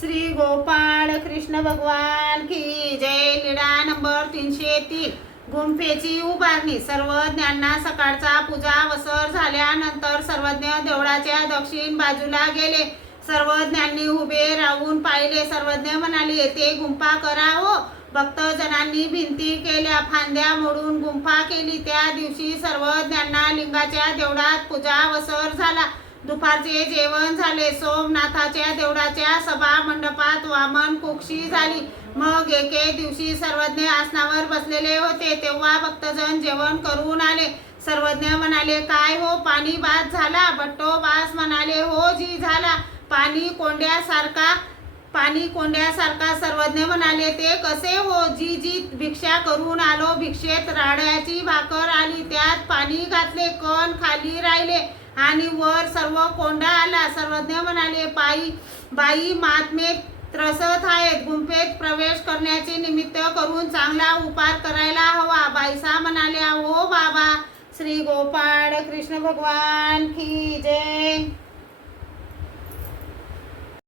श्री गोपाळ कृष्ण भगवान की जय। लीळा नंबर 303 गुंफेची उभारणी। सर्वज्ञांना सकाळचा पूजा वसर झाल्यानंतर सर्वज्ञ देवळाच्या दक्षिण बाजूला गेले। सर्वज्ञांनी उभे राहून पाहिले। सर्वज्ञ म्हणाले, ते गुंफा करा हो। भक्तजनांनी भिंती केल्या, फांद्या मोडून गुंफा केली। त्या दिवशी सर्वज्ञांना लिंगाच्या देवळात पूजा वसर झाला। दुपारचे जेवण झाले। सोमनाथाच्या देवळाच्या सभा मंडपात वामन कुक्षी झाली। मग एके दिवशी सर्वज्ञ आसनावर बसलेले होते, तेव्हा भक्तजन जेवण करून आले। सर्वज्ञ म्हणाले, काय हो, पाणी बाद झाला? भट्टोबास म्हणाले, हो जी झाला। पाणी कोंड्यासारखा। सर्वज्ञ म्हणाले, ते कसे हो जी? जी भिक्षा करून आलो, भिक्षेत राड्याची भाकर आली, त्यात पाणी घातले, कण खाली राहिले आणि वर सर्व कोंडा आला। सर्वज्ञ म्हणाले, बाई महात्मे त्रसत आहेत, गुंफेत प्रवेश करण्याचे निमित्त करून चांगला उपाय करायला हवा। बाईसा म्हणाल्या, हो बाबा। श्री गोपाळ कृष्ण भगवान की जय।